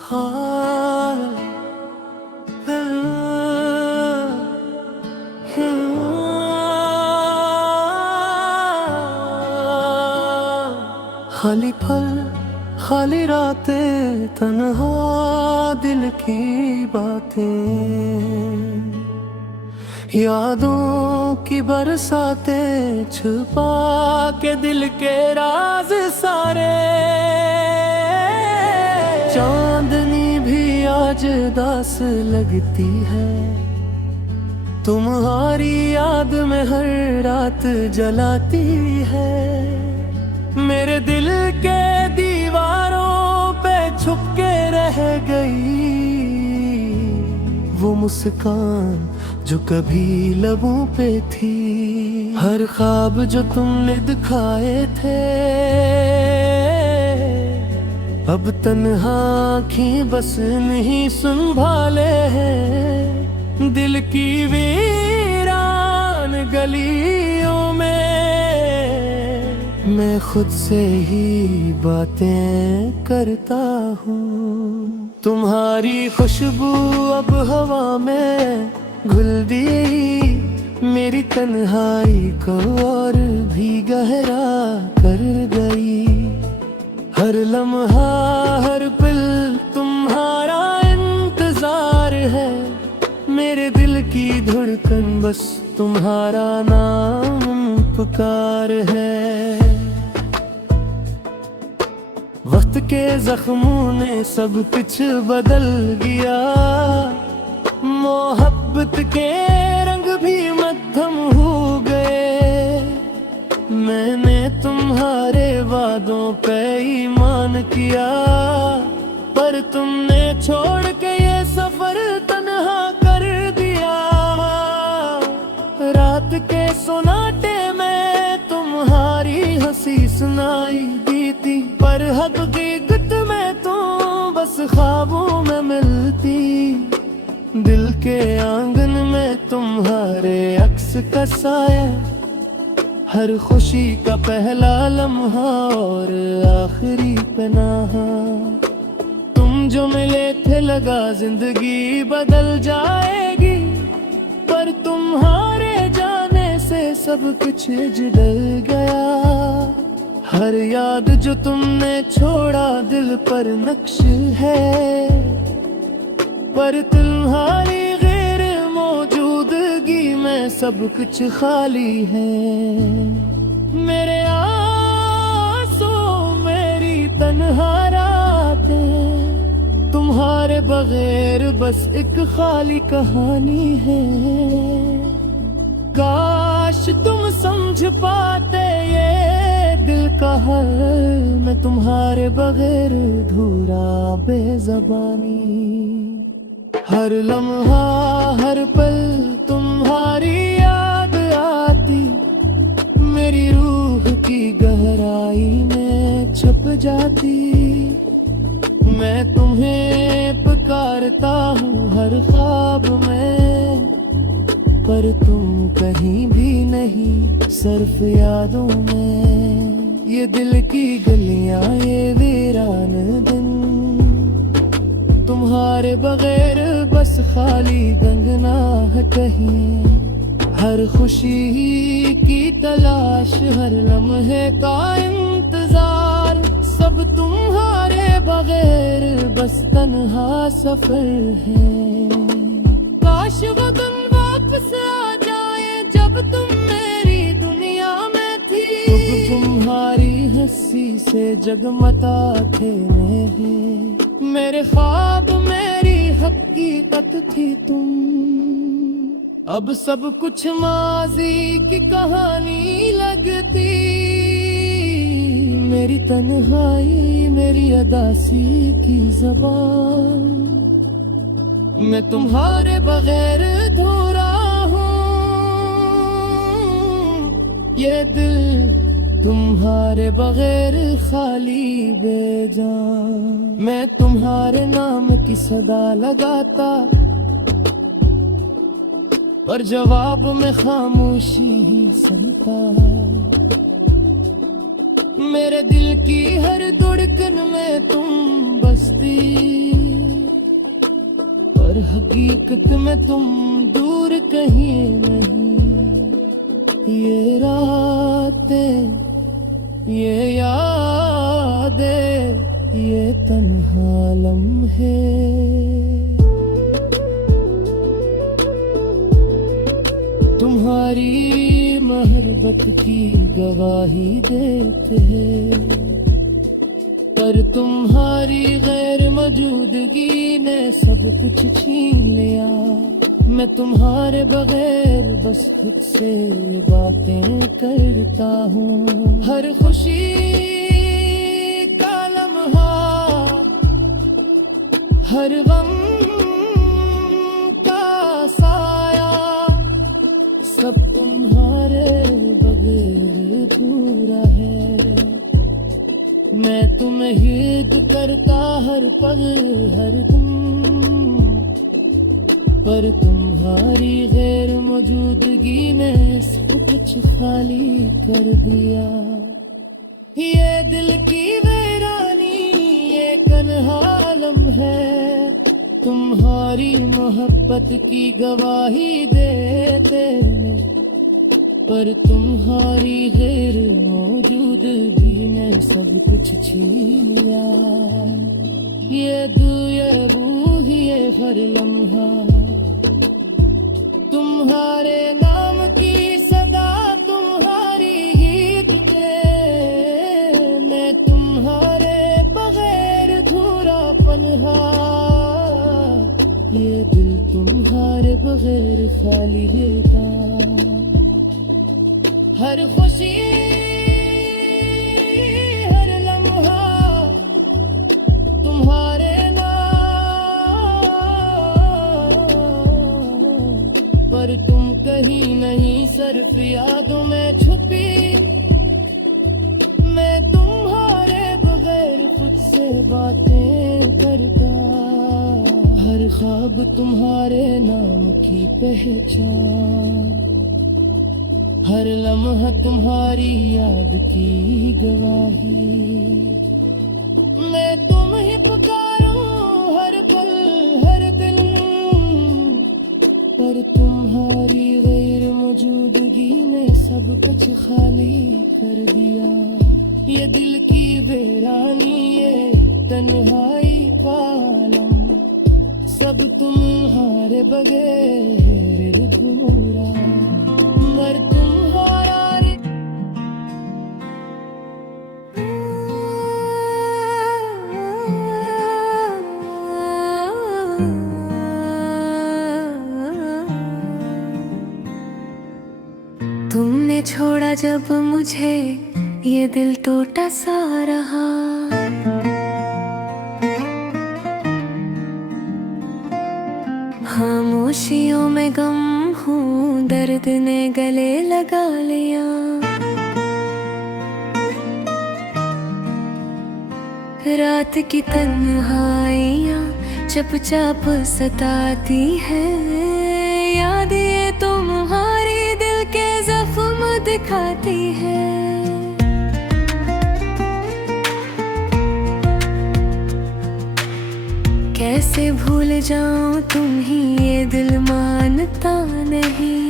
हाँ, खाली पल खाली रातें तन्हा दिल की बातें, यादों की बरसातें छुपा के दिल के राज सारे। चांदनी भी आज दास लगती है, तुम्हारी याद में हर रात जलाती है। मेरे दिल के दीवारों पे छुप के रह गई वो मुस्कान जो कभी लबों पे थी। हर ख्वाब जो तुमने दिखाए थे अब तन्हा आँखें बस नहीं संभाले हैं। दिल की वीरान गलियों में मैं खुद से ही बातें करता हूँ। तुम्हारी खुशबू अब हवा में घुल दी, मेरी तन्हाई को और भी गहरा कर गई। हर लम्हा हर पल तुम्हारा इंतजार है, मेरे दिल की धड़कन बस तुम्हारा नाम पुकार है। वक्त के जख्मों ने सब कुछ बदल गया, मोहब्बत के रंग भी मध्यम हो गए। मैंने तुम्हारे वादों पे ईमान किया, पर तुमने छोड़ के ये सफर तन्हा कर दिया। रात के सोनाटे में तुम्हारी हंसी सुनाई दी थी, पर हकीकत में तुम बस ख्वाबों में मिलती। दिल के आंगन में तुम्हारे अक्स का साया, हर खुशी का पहला लम्हा और आखिरी पनाहा। तुम जो मिले थे लगा जिंदगी बदल जाएगी, पर तुम्हारे जाने से सब कुछ जल गया। हर याद जो तुमने छोड़ा दिल पर नक्श है, पर तुम्हारी गैर मौजूदगी में सब कुछ खाली है। मेरे आंसू मेरी तन्हा रातें, तुम्हारे बगैर बस एक खाली कहानी है। काश तुम समझ पाते ये दिल का हाल, मैं तुम्हारे बगैर अधूरा बेज़बानी। हर लम्हा हर पल तुम्हारी याद आती, मेरी रूह की गहराई में छुप जाती। मैं तुम्हें पुकारता हूँ हर ख्वाब में, पर तुम कहीं भी नहीं सिर्फ यादों में। ये दिल की गलियां ये वीरान दिन, तुम्हारे बगैर बस खाली गंगना है कहीं। हर खुशी की तलाश हर लम्हे का इंतजार, सब तुम्हारे बगैर बस तन्हा सफर है। काश वो दिन वापस आ जाए जब तुम मेरी दुनिया में थी, तुम्हारी हंसी से जगमगाते नहीं। मेरे ख्वाब मेरी हकीकत थी तुम, अब सब कुछ माजी की कहानी लगती। मेरी तन्हाई मेरी अदासी की ज़बान, मैं तुम्हारे बगैर अधूरा हूँ। ये दिल तुम्हारे बगैर खाली बेजान। मैं तुम्हारे नाम की सदा लगाता, पर जवाब में खामोशी ही सुनता। मेरे दिल की हर धड़कन में तुम बसती। पर हकीकत में तुम दूर कहीं नहीं। ये रातें, ये यादें, ये तन्हा लम्हे तुम्हारी मोहब्बत की गवाही देते हैं। पर तुम्हारी गैर मौजूदगी ने सब कुछ छीन लिया। मैं तुम्हारे बगैर बस खुद से बातें करता हूँ। हर खुशी का लम्हा, हर गम का साया, सब तुम्हारे बगैर अधूरा है। मैं तुम्हें याद करता हर पल हर दिन, पर तुम्हारी गैर मौजूदगी ने सब कुछ खाली कर दिया। ये दिल की वीरानी, ये तन्हा लम्हे तुम्हारी मोहब्बत की गवाही देते हैं। पर तुम्हारी गैर मौजूदगी ने सब कुछ छीन लिया। ये रूह, ये हर लम्हा तुम्हारे नाम की सदा, तुम्हारी गीत में मैं तुम्हारे बगैर अधूरा पन्हा। ये दिल तुम्हारे बगैर खाली था। हर खुशी, हर लम्हा तुम्हारे नाम, पर तुम कहीं नहीं सिर्फ यादों में छुपी। मैं तुम्हारे बगैर खुद से बातें करता। हर ख्वाब तुम्हारे नाम की पहचान, हर लम्हा तुम्हारी याद की गवाही। मैं तुम्हें पुकारूं हर पल हर दिन, पर तुम्हारी गैर मौजूदगी ने सब कुछ खाली कर दिया। ये दिल की वीरानी, ये तन्हाई का आलम, सब तुम्हारे बगैर अधूरा। मर तुमने छोड़ा जब मुझे, ये दिल टूटा सा रहा। खामोशियों में गम हूँ, दर्द ने गले लगा लिया। रात की तन्हाइयाँ चुपचाप सताती है। याद ये तुम्हारी दिल के जख्म दिखाती है। कैसे भूल जाऊं तुम ही, ये दिल मानता नहीं।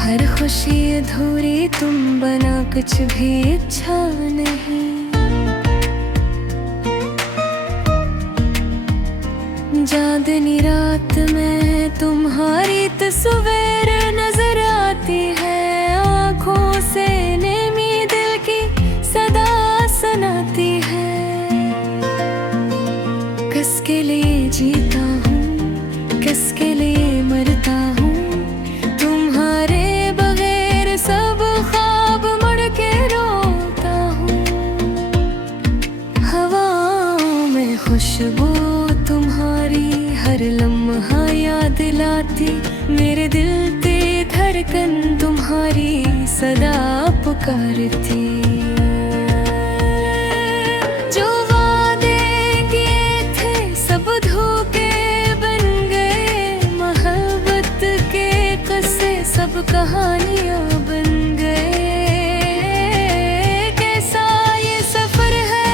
हर खुशी अधूरी तुम बना, कुछ भी अच्छा नहीं। चांदनी रात में तुम्हारी तस्वीर नजर आती है। आँखों से नेमी दिल की सदा सुनाती है। किसके लिए जीता हूँ, किसके लिए मरता हूँ, तुम्हारे बगैर सब ख्वाब मुड़ के रोता हूँ। हवाओं में खुशबू तुम्हारी हर लम्हा याद दिलाती। मेरे दिल पे धड़कन तुम्हारी सदा पुकारती। जो वादे किए थे सब धोखे बन गए। मोहब्बत के किस्से सब कहानियाँ बन गए। कैसा ये सफर है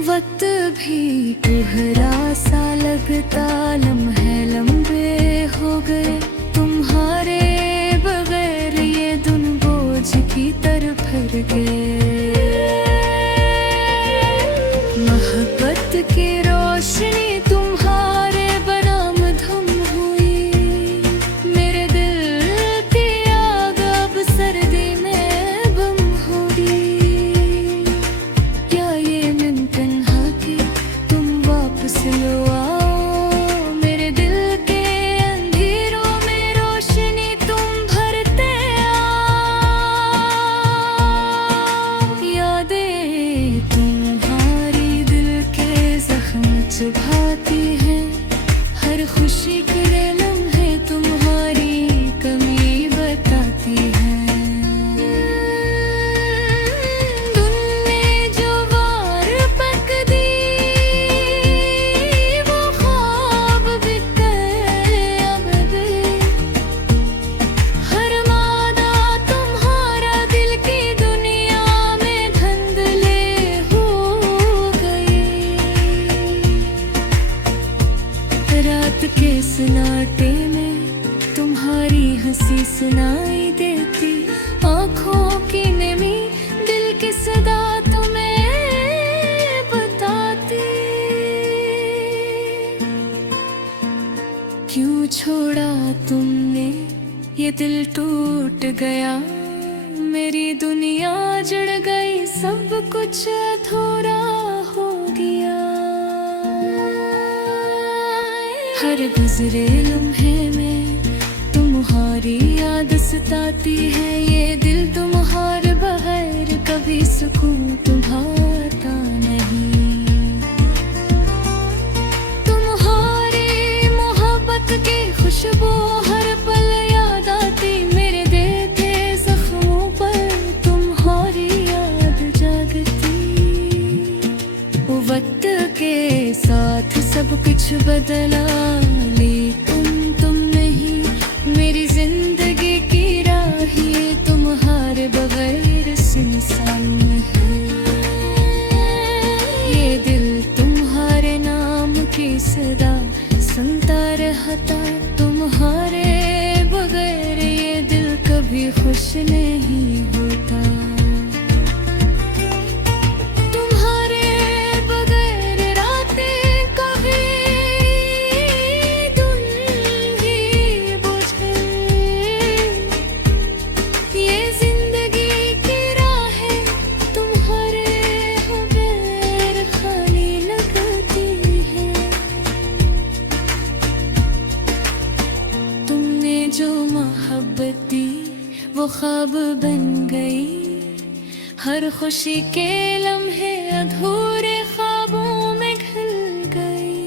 वक्त भी कोहरा सा लगता, लम्हे लंबे हो गए तुम्हारे बगैर, ये दिन बोझ की तरह भर गए। मोहब्बत की रोशनी तुम्हारे बनाम धम हुई, मेरे दिल की आग अब सर्दी में बम हुई। क्या ये मुमकिन है कि तुम वापस लो आओ, मेरे दिल के अंधेरों में रोशनी तुम भरते आओ। यादें तुम्हारी दिल के जख्म चुभाती हैं, हर खुशी के लम्हे तुम्हारी कमी बताती हैं। तुमने जो वार पक दी, वो ख्वाब बिक गए अब। हर मादा तुम्हारा दिल की दुनिया में धंधले हो गई। रात के सन्नाटे में तुम्हारी हंसी सुनाई देती, आँखों की नमी दिल की सदा तुम्हें बताती। क्यों छोड़ा तुमने, ये दिल टूट गया, मेरी दुनिया जड़ गई, सब कुछ अधूरा हो गया। हर गुजरे लम्हे में तुम्हारी याद सताती है, ये दिल तुम्हारे बगैर कभी सुकून तुम्हारा नहीं। तुम्हारी मोहब्बत की खुशबू हर पल याद आती, मेरे दिल के जख्मों पर तुम्हारी याद जागती। वक्त के साथ सब कुछ बदला, लेकिन तुम नहीं, मेरी जिंदगी की राह ये तुम्हारे बगैर सुनसान है। ये दिल तुम्हारे नाम की सदा सुनता रहता, तुम्हारे बगैर ये दिल कभी खुश नहीं होता। तुम्हारे बगैर रातें कभी धुंधली बुझे, ये जिंदगी की राहें तुम्हारे बगैर खाली लगती है। तुमने जो मोहब्बत दी वो ख्वाब बन गई, हर खुशी के लम्हे अधूरे ख्वाबों में ढल गई।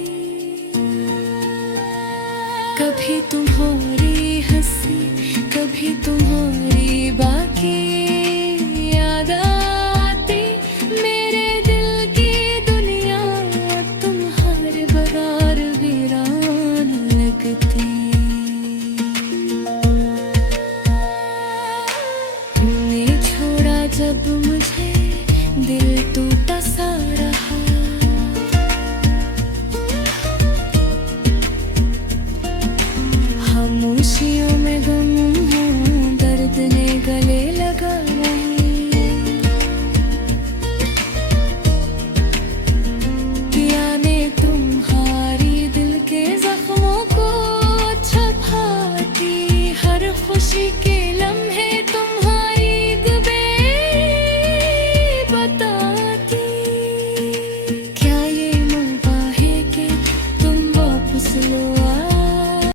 कभी तुम्हारी हंसी, कभी तुम्हारी बाकी याद आती, मेरे दिल की दुनिया तुम्हारे बगैर वीरान लगती। तुमने छोड़ा जब मुझे, दिल तो